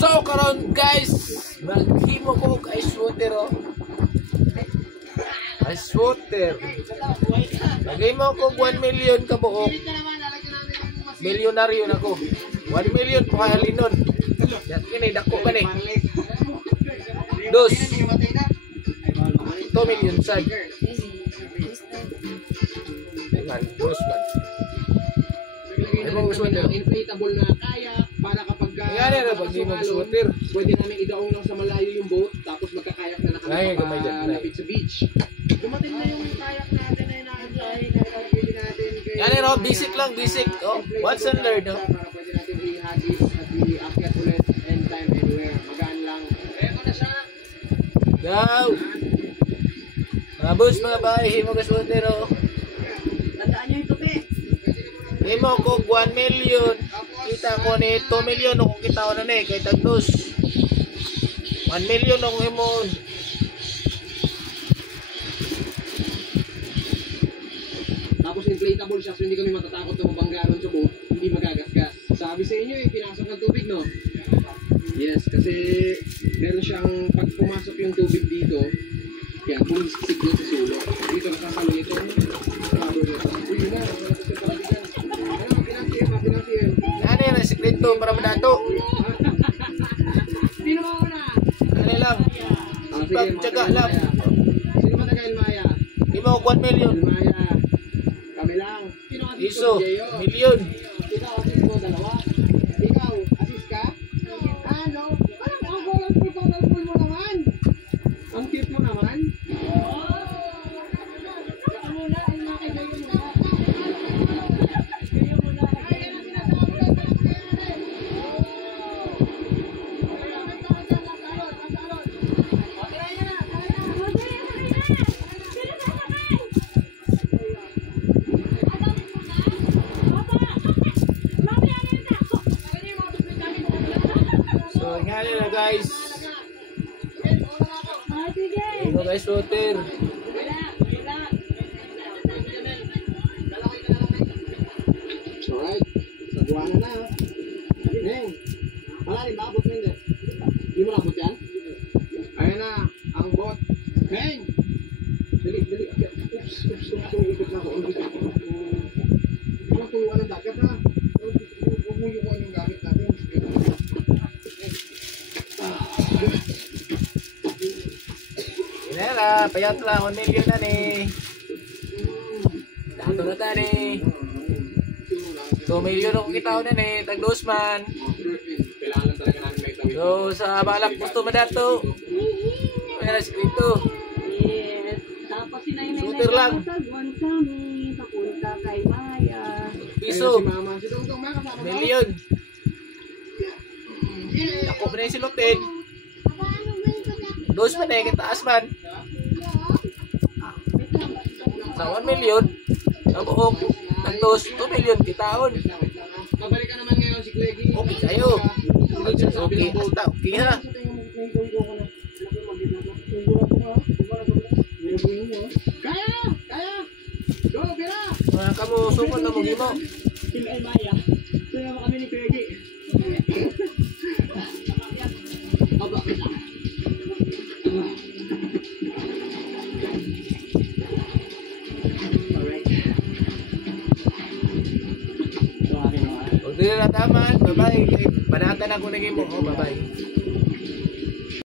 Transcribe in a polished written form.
So karon guys, maghimo ko og ice water oh. Ice water. Maghimo ko 1 million ka buok. Milyonaryo na ko. 1 million po kaya linon. Yan kini dako ba ni? Dos. 2 million sad. Dengan dos man. Ay mo gusto ng inflatable na kayak para kapag Yan na pag di mo gusto water. Pwede namin idaong lang sa malayo yung boat tapos magkakayak na nakapalapit sa beach. Dumating na yung kayak natin na inaantay na pwede natin. Yan na basic lang, basic. Oh, what's and learn no? Para pwede natin i-hagis at i-akyat ulit anytime, anywhere. Magaan lang. Eto na siya. Go! Mga boss, mga bahay, himo ka water oh. Tandaan nyo yung tupi. Himo ko 1 million. Kita ko ni 2 million kung kita ko na ni kay tagdos. 1 million ang himon. Tapos inflatable siya so hindi kami matatakot na mabangga ron sa boat, hindi magagasgas. Sabi sa inyo pinasok ng tubig no? Yes, kasi meron siyang pag pumasok yung tubig dito, kaya pumisik doon sa sulok. Dito nasasalo ito. Uy, yun na, wala ko sa palabigan. Pinasiem. Ano yan, sikreto para madato. Sino mo na? Ano lang. Pagtsaga lang. Sino ba taga Ilmaya? Himo ko 1 million. Ilmaya. Kami lang. Iso, million. Ikaw, assist mo, dalawa. Ikaw, assist ka? Ano? Parang ang colorful mo naman. Ang cute mo naman. So, nga na guys. Himo guys water. Alright. Sagwana na. Neng. Malalim ba? Abot mo hindi. Hindi mo nabot yan? Ayan na. Ang bot. Neng. Dali. Oops. Ikot na ako. Huwag tuyuan ng dagat na. Huwag mo yukuan yung gamit natin. Inela, payat lang 1 million na ni. Dato na ta ni. 2 million ako kita ko na ni, tagdos man. Kailangan talaga namin may tawid. So, sa balak gusto madato. Kaya na sikreto. Yes. Tapos sinay-nay Shooter lang. Sagwan kami. Papunta kay Maya. Piso, Si Mama. Si Dongdong, may kasama ba? million. Ako pa na yung silutin. Dos man eh, kitaas man. Sa 1 million, nabuok, tagdos, 2 million kitaon. Babalik ka naman ngayon si Kuya Gigi. Okay tayo. Okay, basta okay ha. Kaya! Go, Pira! Mga kamusukon na mong himo. Team El Maya. Tulungan mo kami ni Peggy. Aba, kita. Alright. So, akin naman. Huwag din na taman, bye-bye. Banatan ako naging mo, bye-bye.